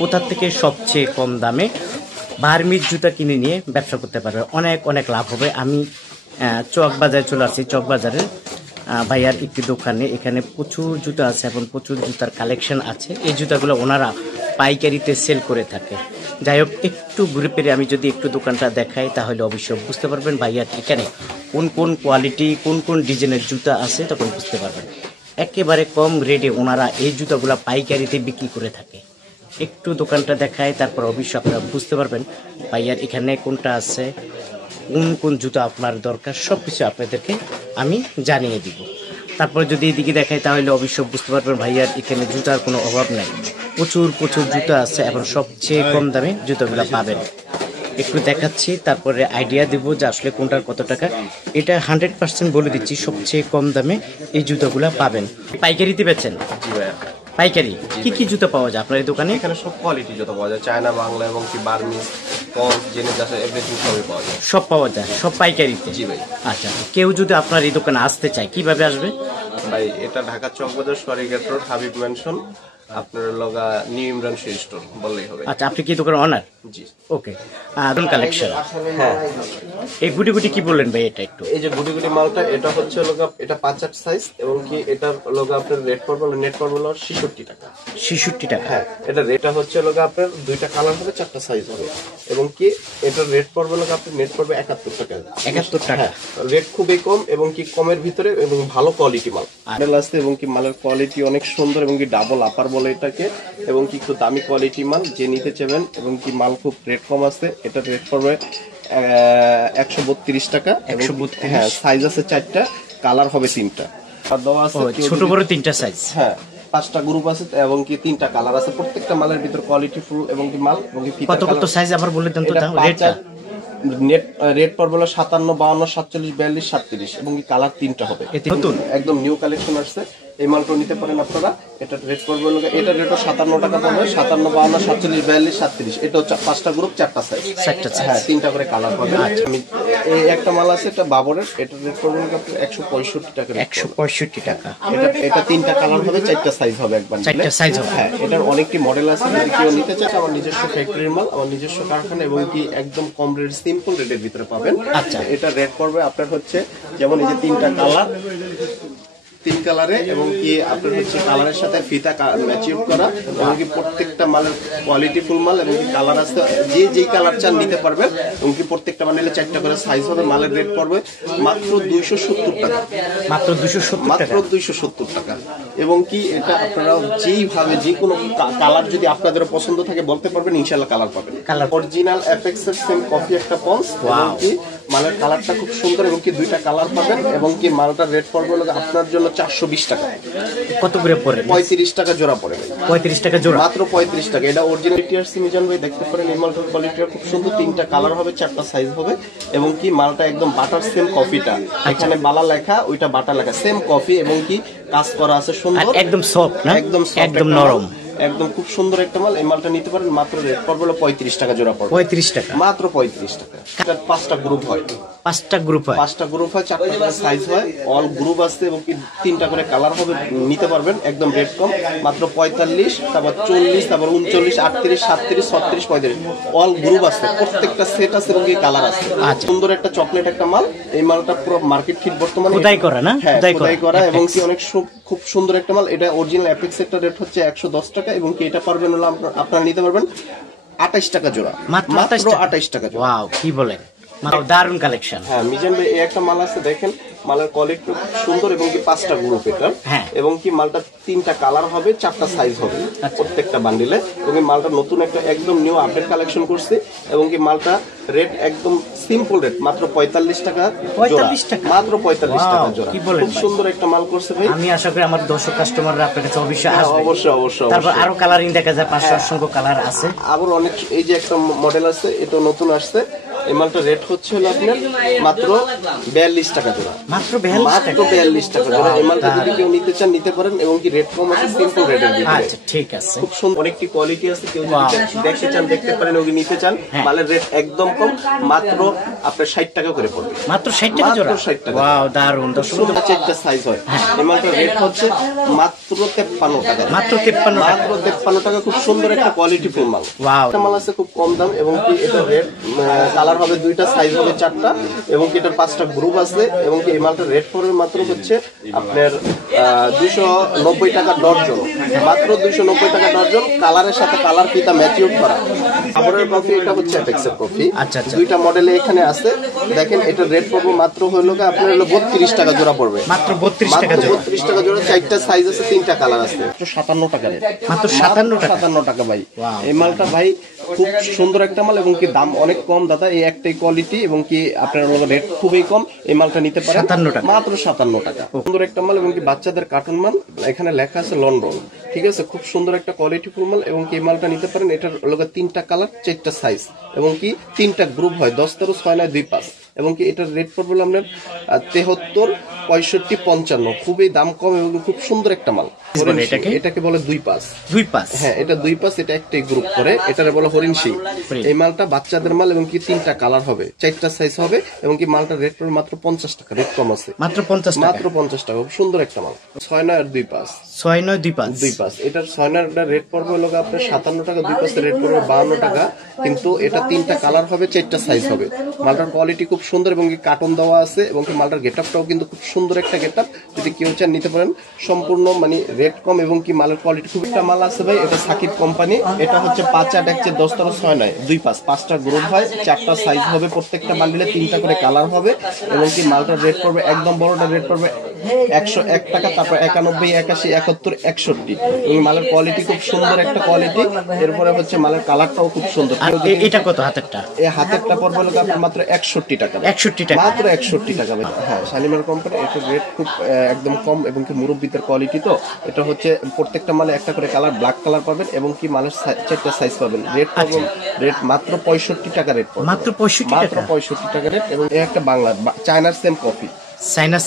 কোথা থেকে সবচেয়ে কম দামে বার্মিজ জুতা কিনে নিয়ে ব্যবসা করতে পারবে, অনেক অনেক লাভ হবে। আমি চকবাজারে চলে আসছি। চকবাজারের ভাইয়ার একটি দোকানে, এখানে প্রচুর জুতা আছে এবং প্রচুর জুতার কালেকশন আছে। এই জুতাগুলো ওনারা পাইকারিতে সেল করে থাকে। যাই হোক, একটু ঘুরে ফিরে আমি যদি একটু দোকানটা দেখাই তাহলে অবশ্যই বুঝতে পারবেন ভাইয়ার এখানে কোন কোন কোয়ালিটি, কোন কোন ডিজাইনের জুতা আছে, তখন বুঝতে পারবেন। একেবারে কম রেটে ওনারা এই জুতাগুলো পাইকারিতে বিক্রি করে থাকে। একটু দোকানটা দেখায়, তারপর অবশ্যই আপনারা বুঝতে পারবেন ভাইয়ার এখানে কোনটা আছে, কোন কোন জুতা আপনার দরকার, সব কিছু আপনাদেরকে আমি জানিয়ে দিব। তারপর যদি এদিকে দেখাই তাহলে অবশ্যই বুঝতে পারবেন ভাইয়ার এখানে জুতার কোনো অভাব নাই। প্রচুর প্রচুর জুতা আছে এবং সবচেয়ে কম দামে জুতাগুলো পাবেন। একটু দেখাচ্ছি, তারপরে আইডিয়া দিব যে আসলে কোনটার কত টাকা। এটা 100% বলে দিচ্ছি, সবচেয়ে কম দামে এই জুতাগুলো পাবেন। পাইকারিতে বেচেন? পাইকারি কি কি জুতা পাওয়া যায় আপনার এই দোকানে? এখানে সব কোয়ালিটি জুতা পাওয়া যায়, চায়না, বাংলা এবং কি বার্মিজ, পন্স, জেনে দাস, এভরিথিং সবই পাওয়া যায়। সব পাওয়া যায়, সব পাইকারিতে? জি ভাই। আচ্ছা, কেউ যদি আপনার এই দোকানে আসতে চায় কিভাবে আসবে? ভাই এটা ঢাকা চকবাজার সরিগেট রোড, হাবিব ম্যানশন, আপনার লগা নিউ ইমরান শু স্টোর বললেই হবে। আচ্ছা, আপনি কি দোকানের অনার? জি। ওকে, কালেকশন। হ্যাঁ, এই গুটি গুটি কি বললেন ভাই? এটা একটু এই যে গুটি গুটি মালটা, এটা হচ্ছে লগা, এটা 5/8 সাইজ এবং কি এটা লগা আপনার রেট পড়বে, নেট পড়বে 66 টাকা। 66 টাকা? হ্যাঁ, এটা রেটটা হচ্ছে লগা আপনার দুইটা কালার হবে, 4টা সাইজ হবে এবং কি এটার রেট পড়বে লগা আপনার নেট পড়বে 71 টাকা। 71 টাকা? রেট খুবই কম এবং কি কমের ভিতরে এবং ভালো কোয়ালিটি মাল আছে এবং কি মালের কোয়ালিটি অনেক সুন্দর এবং কি ডাবল আপার বলে এটাকে, এবং কি একটু দামি কোয়ালিটি মাল যে নিতে চাবেন এবং কি মাল খুব রেট কম আছে। এটা রেট পড়বে 132 টাকা। 132? হ্যাঁ, সাইজ আছে 4টা, কালার হবে 3টা। ছোট বড় 3টা সাইজ? হ্যাঁ, 5টা গ্রুপ আছে এবং কি 3টা কালার আছে। প্রত্যেকটা মালের ভিতর কোয়ালিটি ফুল এবং কি মাল এবং কি কত কত সাইজ আবার বলে দেন তো রেটটা। নেট রেট পড়বে 57, 52, 47, 42, 37 এবং কি কালার 3টা হবে। নতুন একদম নিউ কালেকশন আসছে, এই মালটা নিতে পারেন আপনারা। এটা রেট পড়বে, এটা রেটও 57 টাকা পড়বে। 57, 52, 47, 42, 37, এটা হচ্ছে 5টা গ্রুপ, 4টা সাইজ। হ্যাঁ, 3টা করে কালার পাবে। আমি এই একটা মাল আছে, এটা বাবরের, এটা রেট পড়বে 165 টাকা। 165 টাকা? এটা 3টা কালার হবে, 4টা সাইজ হবে, একবার 4টা সাইজ হবে। হ্যাঁ, এটার অনেকটি মডেল আছে। যদি কেউ নিতে চায়, আমার নিজস্ব ফ্যাক্টরির মাল, আমার নিজস্ব কারখানা এবং কি একদম কম রেট, সিম্পল রেটের ভিতরে পাবেন। আচ্ছা, এটা রেট পড়বে আপনার হচ্ছে যেমন এই যে 3টা কালার, 3 কালারে এবং কি আপনার হচ্ছে কালারের সাথে ফিতা ম্যাচিউর করা এবং কি প্রত্যেকটা মালের কোয়ালিটি ফুল মাল এবং কি কালার আছে, যে যেই কালার চান নিতে পারবেন এবং কি প্রত্যেকটা মালে 4টা করে সাইজ হবে। মালের রেট পড়বে মাত্র 270 টাকা। মাত্র 270 টাকা? মাত্র 270 টাকা। এবং কি এটা আপনারা যেইভাবে যে কোনো কালার যদি আপনাদের পছন্দ থাকে বলতে পারবেন, ইনশাআল্লাহ কালার পাবেন। অরিজিনাল অ্যাপেক্স এর সেম কফি একটা পন্স এবং কি মালের কালারটা খুব সুন্দর এবং কি 2টা কালার পাবেন এবং কি মালটার রেট পড়বে আপনার জন্য 420 টাকা। কত করে পড়ে? 35 টাকা জোড়া পড়ে। 35 টাকা জোড়া? মাত্র 35 টাকা। এটা অরিজিনাল টিআরসি মিজান ভাই, দেখতে পারেন এই মালটার কোয়ালিটিটা খুব সুন্দর। 3টা কালার হবে, 4টা সাইজ হবে এবং কি মালটা একদম বাটার সেম কফিটা, এখানে বালা লেখা, ওইটা বাটা লেখা, সেম কফি এবং কি কাজ করা আছে সুন্দর, একদম সফট না? একদম নরম, একদম খুব সুন্দর একটা মাল। এই মালটা নিতে পারেন, মাত্র রেট পড়বে 35 টাকা জোড়া পড়বে। 35 টাকা? মাত্র 35 টাকা। এটা 5টা গ্রুপ হয়। 5টা গ্রুপ হয়? 5টা গ্রুপ হয়, 4টা করে সাইজ হয়, অল গ্রুপ আছে এবং কি 3টা করে কালার হবে। নিতে পারবেন, একদম রেট কম, মাত্র 45, তারপর 40, তারপর 39, 38, 37, 36, 35, অল গ্রুপ আছে। প্রত্যেকটা সেট আছে এবং কি কালার আছে। সুন্দর একটা চকলেট একটা মাল। এই মালটা পুরো মার্কেট হিট বর্তমানে, খোদাই করা না? হ্যাঁ, খোদাই করা এবং কি অনেক খুব সুন্দর একটা মাল। এটা অরিজিনাল অ্যাপেক্স এর রেট হচ্ছে 110 টাকা এবং কি এটা পারবেন হলো আপনারা নিতে পারবেন 28 টাকা জোড়া। মাত্র 28 টাকা জোড়া। ওয়াও, কি বলেন, দারুন কালেকশন। হ্যাঁ, মিজান ভাই এই একটা মাল আছে, দেখেন মালের কোয়ালিটি খুব সুন্দর এবং কি 5টা গ্রুপ এটা। হ্যাঁ, এবং কি মালটা 3টা কালার হবে, 4টা সাইজ হবে প্রত্যেকটা বান্ডিলে এবং কি মালটা নতুন একটা একদম নিউ আপডেট কালেকশন করছে এবং কি মালটা রেট একদম সিম্পল রেট, মাত্র 45 টাকা। 45 টাকা? মাত্র 45 টাকা জোড়া। কি বলেন, খুব সুন্দর একটা মাল করছে ভাই। আমি আশা করি আমার দর্শক কাস্টমাররা আপনার কাছে অবশ্যই আসবে। অবশ্যই অবশ্যই। তারপর আরো কালারিং দেখা যায়, 500 অসংখ্য কালার আছে। আবার অনেক, এই যে একটা মডেল আছে, এটা নতুন আসছে এই মালটা রেট হচ্ছে হলো আপনার মাত্র 42 টাকা জোড়া। মাত্র 42 টাকা জোড়া। এই মালটা যদি কেউ নিতে চান নিতে পারেন, এবং কি রেট কম আছে, সিম্পল রেটের ভিতরে। আচ্ছা ঠিক আছে, খুব সুন্দর অনেকটি কোয়ালিটি আছে, কেউ যদি দেখতে চান দেখতে পারেন, ওকে নিতে চান। মালের রেট একদম কম, মাত্র আপনার 60 টাকা করে পড়বে। মাত্র 60 টাকা জোড়া। 60 টাকা। ওয়াও দারুন। দর্শক একটা সাইজ হয়। এই মালটার রেট হচ্ছে মাত্র 53 টাকা। মাত্র 53 টাকা। খুব সুন্দর একটা কোয়ালিটি ফুল মাল। ওয়াও। একটা মাল আছে খুব কম দাম, এবং কি এটা রেট কালার হবে দুইটা, সাইজ হবে 4টা, এবং কি এটার 5টা গ্রুপ আছে, এবং কি এই মালটার রেট পড়বে মাত্র হচ্ছে আপনার 290 টাকা ডর্জন। মাত্র 290 টাকা ডর্জন, কালারের সাথে কালার ফিতা ম্যাচিউর করা। খাবারের কফি এটা হচ্ছে অ্যাপেক্সের কফি। আচ্ছা আচ্ছা। দুইটা মডেলে এখানে আছে, দেখেন এটার রেট পড়বে মাত্র হলো আপনার হলো 32 টাকা জোড়া পড়বে। মাত্র 32 টাকা জোড়া। 32 টাকা জোড়া, 4টা সাইজ আছে, 3টা কালার আছে। 57 টাকা রেট। মাত্র 57 টাকা ভাই। এই মালটা ভাই খুব সুন্দর একটা মাল, এবং কি দাম অনেক কম দাদা। এই একটাই কোয়ালিটি, এবং কি আপনার রেট খুবই কম। এই মালটা নিতে পারেন 57 টাকা। মাত্র 57 টাকা। সুন্দর একটা মাল, এবং কি বাচ্চাদের কার্টুন মাল। এখানে লেখা আছে লন্ডন, ঠিক আছে। খুব সুন্দর একটা কোয়ালিটি ফুল মাল, এবং কি এই মালটা নিতে পারেন। এটার 3টা কালার, 4টা সাইজ, এবং কি 3টা গ্রুপ হয়, 10, 13, 6, 9, 2, 5, এবং কি এটার রেট পড়বে আপনার 73, 65, 55। খুবই দাম কম, এবং খুব সুন্দর একটা মাল। এটাকে বলে 2 পাস। হ্যাঁ, এটা 2 পাস, এটা একটাই গ্রুপ করে, এটারে বলে হরিণ সিং। এই মালটা বাচ্চাদের মাল, এবং কি 3টা কালার হবে, 4টা সাইজ হবে, এবং কি মালটা রেট পড়বে মাত্র 50 টাকা। রেট কম আছে, মাত্র 50 টাকা। মাত্র 50 টাকা। খুব সুন্দর একটা মাল। 6, 9 আর 2 পাস। 6, 9, 2 পাস। এটার 6, 9 রেট পড়বে হলো আপনার 57 টাকা। 2 পাসের রেট পড়বে 52 টাকা। কিন্তু এটা 3টা কালার হবে, 4টা সাইজ হবে। মালটার কোয়ালিটি খুব সুন্দর, এবং কি কার্টন দেওয়া আছে, এবং কি মালটার গেটআপটাও কিন্তু খুব সুন্দর একটা গেটআপ। যদি কেউ চান নিতে পারেন, সম্পূর্ণ মানে রেট কম, এবং কি মালের কোয়ালিটি খুব একটা মাল আছে ভাই। এটা সাকিব কোম্পানি। এটা হচ্ছে 5, 8, 10, 13, 6, 9, 2 পাস। 5টা গ্রুপ হয়, 4টা সাইজ হবে, প্রত্যেকটা বান্ডিলে 3টা করে কালার হবে, এবং কি মালটার রেট পড়বে একদম বড়টা রেট পড়বে 101 টাকা, তারপর 91, 81, 71, 61। এই মালের কোয়ালিটি খুব সুন্দর একটা কোয়ালিটি। এরপরে হচ্ছে মালের কালারটাও খুব সুন্দর। এটা কত হাতেরটা? এই হাতেরটা পড়বে হলো আপনার মাত্র 61 টাকা। 61 টাকা, মাত্র 61 টাকা ভাই। হ্যাঁ, শালিমার কোম্পানি। এটার রেট খুব একদম কম, এবং কি মুরব্বিদের কোয়ালিটি। তো এটা হচ্ছে প্রত্যেকটা মালে একটা করে কালার, ব্ল্যাক কালার পাবেন, এবং কি মালের 4টা সাইজ পাবেন। রেট পাবেন রেট মাত্র 65 টাকা রেট পড়বে। মাত্র 65 টাকা রেট। এবং এই একটা বাংলা চায়নার সেম কফি। চায়নার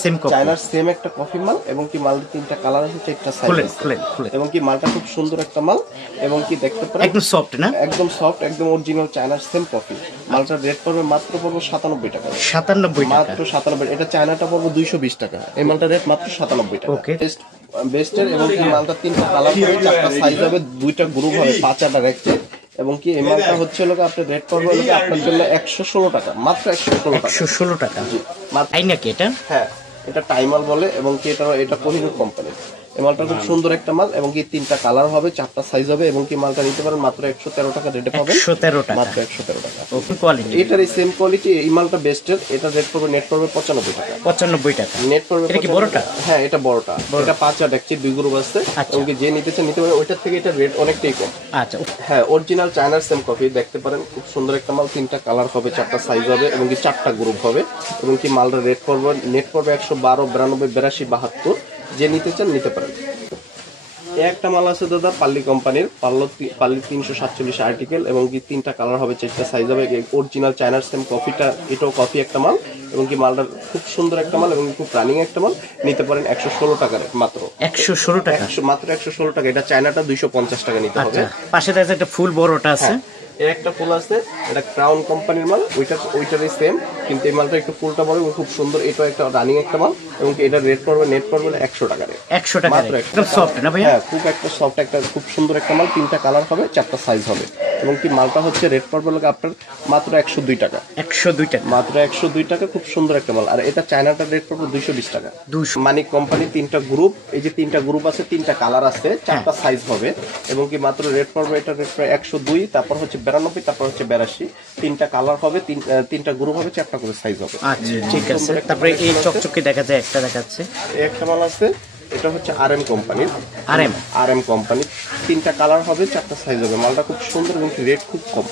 সেম একটা কফি মাল, এবং কি মালটা 3টা কালার আছে, 4টা সাইজ খুলেন। এবং কি মালটা খুব সুন্দর একটা মাল, এবং কি দেখতে পারেন একদম সফট না? একদম সফট, একদম অরিজিনাল চায়নার সেম কফি। মালটার রেট পড়বে মাত্র 97 টাকা। 97 টাকা, মাত্র 97। এটা চায়নাটা পড়বে 220 টাকা। এই মালটার রেট মাত্র 97 টাকা। ওকে। বেস্টের, এবং কি মালটা 3টা কালার হবে, 4টা সাইজ হবে, 2টা গ্রুপ হবে, 5 আর 1 চেক, এবং কি এই মালটা হচ্ছে আপনার রেট পড়বে আপনার জন্য 116 টাকা। মাত্র 116 টাকা। তাই নাকি? এটা হ্যাঁ, এটা টাইমাল বলে, এবং কি এটা কোহিনূর কোম্পানি। এই মালটা খুব সুন্দর একটা মাল, এবং কি 3টা কালার হবে, 4টা সাইজ হবে, এবং কি মালটা নিতে পারেন মাত্র 113 টাকা রেটে পাবেন। 113 টাকা, মাত্র 113 টাকা। ওকে। কোয়ালিটি এটার এই সেম কোয়ালিটি। এই মালটা বেস্টের। এটা রেট পড়বে নেট পড়বে 95 টাকা। 95 টাকা নেট পড়বে। এটা কি বড়টা? হ্যাঁ, এটা বড়টা। এটা 5 আর 1 2 গ্রুপ আছে, এবং কি যে নিতে চান নিতে পারেন। ওইটার থেকে এটা রেট অনেকটাই কম। আচ্ছা। হ্যাঁ, অরিজিনাল চায়নার সেম কফি দেখতে পারেন। খুব সুন্দর একটা মাল, 3টা কালার হবে, 4টা সাইজ হবে, এবং কি 4টা গ্রুপ হবে, এবং কি মালটার রেট পড়বে নেট পড়বে 112, 92, 82, 72। যে নিতে চান নিতে পারেন। একটা মাল আছে দাদা পাল্লি কোম্পানির, পাল্লি 347 আর্টিকেল, এবং কি 3টা কালার হবে, 4টা সাইজ হবে, অরিজিনাল চায়নার সেম কফিটা। এটাও কফি একটা মাল, এবং কি মালটা খুব সুন্দর একটা মাল, এবং খুব রানিং একটা মাল। নিতে পারেন 116 টাকা মাত্র। 116 টাকা, মাত্র 116 টাকা। এটা চায়নাটা 250 টাকা নিতে হবে। পাশে দেখা একটা ফুল বড়টা আছে। একটা ফুল আছে, এটা ক্রাউন কোম্পানির মাল। ওইটারই সেম, কিন্তু এই মালটা একটু ফুলটা বড়, খুব সুন্দর। এটা একটা রানিং একটা মাল, এবং এটা রেট পড়বে নেট পড়বে 100 টাকা। 100 টাকা মাত্র। একদম সফট না ভাইয়া? হ্যাঁ, খুব একটা সফট, একটা খুব সুন্দর একটা মাল। 3টা কালার হবে, 4টা সাইজ হবে, এবং কি মালটা হচ্ছে রেট পড়বে আপনার মাত্র 102 টাকা। 102 টাকা, মাত্র 102 টাকা। খুব সুন্দর একটা মাল। আর এটা চায়নাটার রেট পড়বে 220 টাকা। মানিক কোম্পানি। 3টা গ্রুপ। এই যে 3টা গ্রুপ আছে, 3টা কালার আছে, 4টা সাইজ হবে, এবং কি মাত্র রেট পড়বে এটা রেট পড়বে 102, তারপর হচ্ছে 92, তারপর হচ্ছে 82। 3টা কালার হবে, 3টা গ্রুপ হবে, 4টা করে সাইজ হবে। আচ্ছা, ঠিক আছে। তারপরে এই চকচকে দেখা যায়, একটা দেখাচ্ছে। একটা মাল আছে, এটা হচ্ছে আরএম কোম্পানির। RM company. 3টা কালার হবে, 4টা সাইজ হবে। মালটা খুব সুন্দর, এবং রেট খুব কম।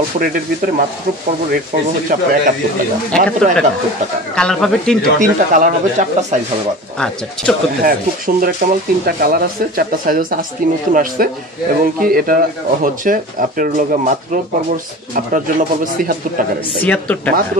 অল্প রেটের ভিতরে মাত্র পড়বো রেট পড়বো হচ্ছে আপনার 71 টাকা, মাত্র 71 টাকা। কালার পাবে তিনটা কালার হবে, 4টা সাইজ হবে মাত্র। আচ্ছা ঠিক করতে হ্যাঁ, খুব সুন্দর একটা মাল, 3টা কালার আছে, 4টা সাইজ আছে, আজকে নতুন আসছে। এবং কি এটা হচ্ছে আপনার লোক মাত্র পড়বো আপনার জন্য পড়বে 76 টাকা, 76 টাকা মাত্র